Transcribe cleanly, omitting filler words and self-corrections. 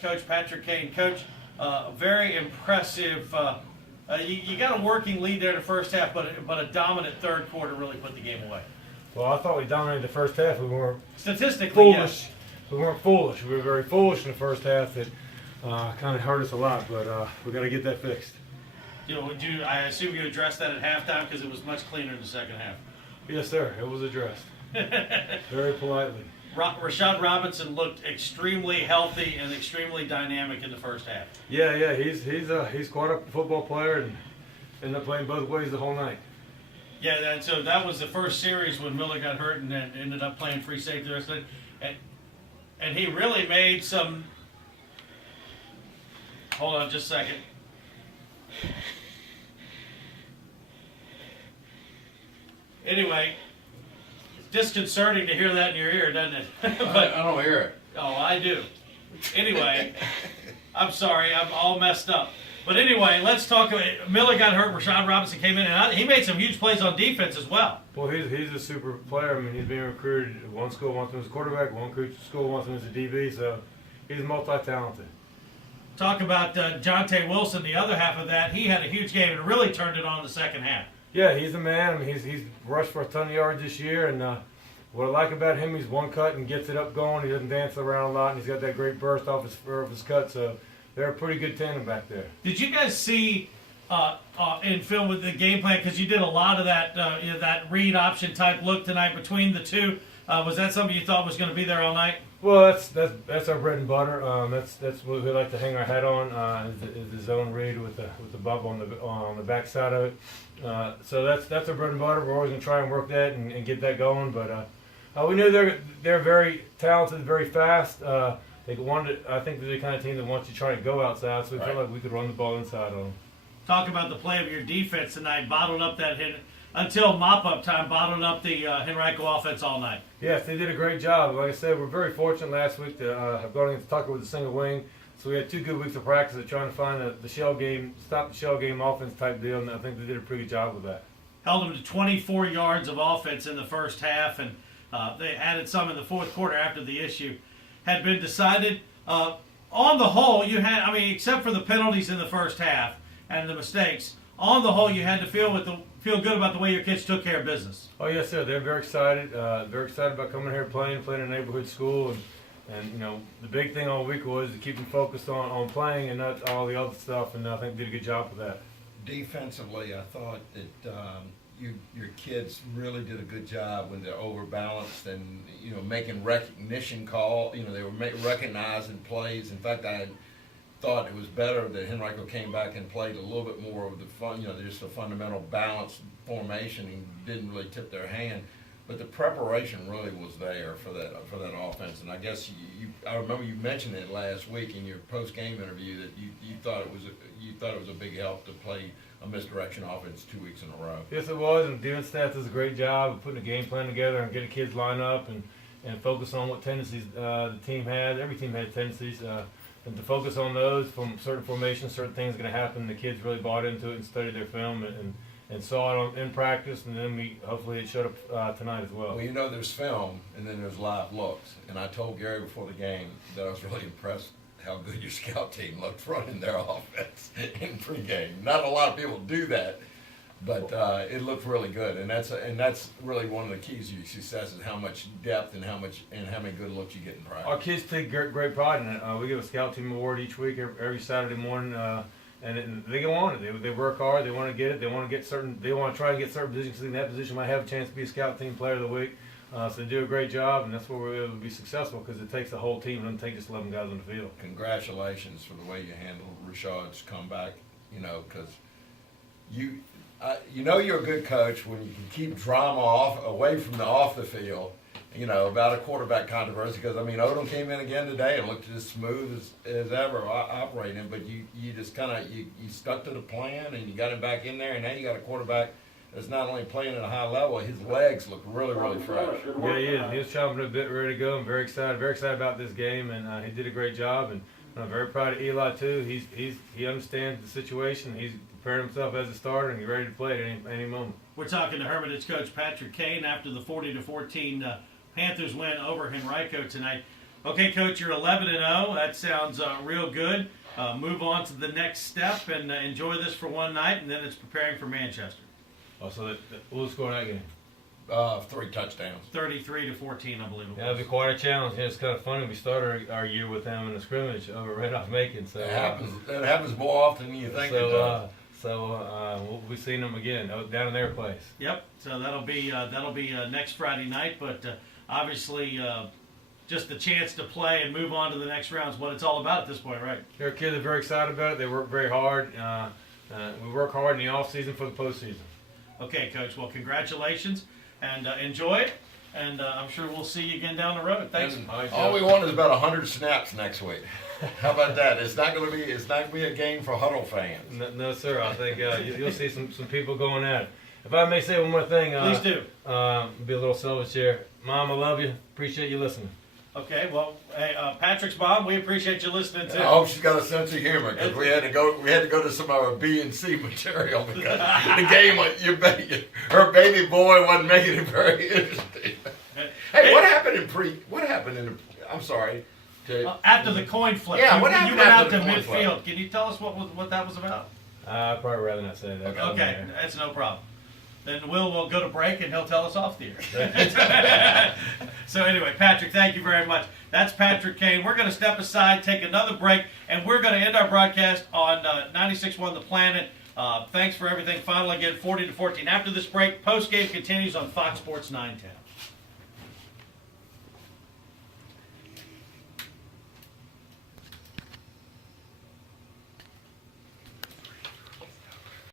Coach Patrick Kane. Coach, very impressive. You got a working lead there in the first half, but a dominant third quarter really put the game away. Well, I thought we dominated the first half. We weren't statistically foolish. Yes. We weren't foolish. We were very foolish in the first half. That kind of hurt us a lot, but we got to get that fixed. I assume you addressed that at halftime because it was much cleaner in the second half. Yes, sir. It was addressed very politely. Rashad Robinson looked extremely healthy and extremely dynamic in the first half. Yeah. He's quite a football player and ended up playing both ways the whole night. Yeah, and so that was the first series when Miller got hurt and then ended up playing free safety the rest of it. And he really made some. Hold on just a second. Anyway, it's disconcerting to hear that in your ear, doesn't it? But I don't hear it. Oh, I do. Anyway, I'm sorry, I'm all messed up. But anyway, let's talk about Miller got hurt, Rashad Robinson came in, and he made some huge plays on defense as well. Well, he's a super player. I mean, he's being recruited. One school wants him as a quarterback, one school wants him as a DB, so he's multi-talented. Talk about Jonte Wilson, the other half of that. He had a huge game and really turned it on in the second half. Yeah, he's a man. I mean, he's rushed for a ton of yards this year, and what I like about him, he's one cut and gets it up going. He doesn't dance around a lot, and he's got that great burst off his cut, so they're a pretty good tandem back there. Did you guys see in film with the game plan, because you did a lot of that that read option type look tonight between the two? Was that something you thought was going to be there all night? Well, that's our bread and butter. That's what we like to hang our hat on. Is the zone read with the bump on the back side of it. So that's our bread and butter. We're always gonna try and work that and get that going. But we know they're very talented, very fast. I think they're the kind of team that wants you to try and go outside. So we felt like we could run the ball inside on them. Talk about the play of your defense tonight. Bottled up that hit until mop-up time. Bottled up the Henrico offense all night. Yes, they did a great job. Like I said, we're very fortunate last week to have gone against Tucker with a single wing. So we had 2 good weeks of practice of trying to find the shell game, stop the shell game offense type deal, and I think they did a pretty good job with that. Held them to 24 yards of offense in the first half, and they added some in the fourth quarter after the issue had been decided. On the whole, except for the penalties in the first half and the mistakes, on the whole, you had to feel good about the way your kids took care of business. Oh yes, sir. They're very excited. Very excited about coming here playing in a neighborhood school, and the big thing all week was to keep them focused on playing and not all the other stuff. And I think they did a good job with that. Defensively, I thought that your kids really did a good job when they're overbalanced and making recognition call. They were recognizing plays. In fact, I thought it was better that Henrico came back and played a little bit more of the fun. Just a fundamental balanced formation and didn't really tip their hand. But the preparation really was there for that offense. And I guess I remember you mentioned it last week in your post-game interview that you thought it was a big help to play a misdirection offense 2 weeks in a row. Yes, it was, and the defense staff does a great job of putting a game plan together and getting kids lined up and focus on what tendencies the team had. Every team had tendencies, and to focus on those from certain formations, certain things are going to happen. The kids really bought into it and studied their film and saw it in practice, and then hopefully it showed up tonight as well. Well, there's film and then there's live looks, and I told Gary before the game that I was really impressed how good your scout team looked running their offense in pregame. Not a lot of people do that, but it looked really good, and that's really one of the keys to your success is how much depth and how many good looks you get in practice. Our kids take great pride in it. We give a scout team award each week, every Saturday morning. And they go on it. They work hard. They want to get it. They want to try and get certain positions. In that position might have a chance to be a scout team player of the week. So they do a great job, and that's where we're able to be successful because it takes the whole team. It doesn't take just 11 guys on the field. Congratulations for the way you handled Rashad's comeback. Because you're a good coach when you can keep drama away from off the field. About a quarterback controversy because Odom came in again today and looked as smooth as ever operating, but you just you stuck to the plan and you got him back in there, and now you got a quarterback that's not only playing at a high level, his legs look really, really fresh. Yeah, he is. He was chomping a bit, ready to go. I'm very excited about this game, and he did a great job. And I'm very proud of Eli too. He understands the situation. He's prepared himself as a starter, and he's ready to play at any moment. We're talking to Hermitage coach Patrick Kane after the 40-14 Panthers win over Henrico tonight. Okay, Coach, you're 11-0. That sounds real good. Move on to the next step and enjoy this for one night, and then it's preparing for Manchester. Oh, so we'll score that game. 3 touchdowns. 33-14, I believe it was. That'll be quite a challenge. Yeah, it's kind of funny. We started our year with them in the scrimmage over right off Macon. So That happens more often than you think it does. We'll be seeing them again down in their place. Yep. So that'll be next Friday night, but obviously just the chance to play and move on to the next round is what it's all about at this point, right? Their kids are very excited about it. They work very hard. We work hard in the off season for the postseason. Okay, Coach. Well, congratulations and enjoy it. And I'm sure we'll see you again down the road. Thanks. And all we want is about 100 snaps next week. How about that? It's not going to be a game for huddle fans. No, sir. I think you'll see some people going at it. If I may say one more thing. Please do. Be a little selfish here. Mom, I love you. Appreciate you listening. Okay, well, hey, Patrick's mom, we appreciate you listening too. I hope she's got a sense of humor because we had to go to some of our B and C material because the game, her baby boy wasn't making it very interesting. Hey, what happened in the? I'm sorry. After the coin flip, Yeah, what you happened went out after to the coin midfield. flip? Can you tell us what that was about? I'd probably rather not say that. Okay, that's no problem. Then we'll go to break and he'll tell us off the air. So anyway, Patrick, thank you very much. That's Patrick Kane. We're going to step aside, take another break, and we're going to end our broadcast on 96.1 The Planet. Thanks for everything. Final again, 40-14. After this break, post game continues on Fox Sports 910.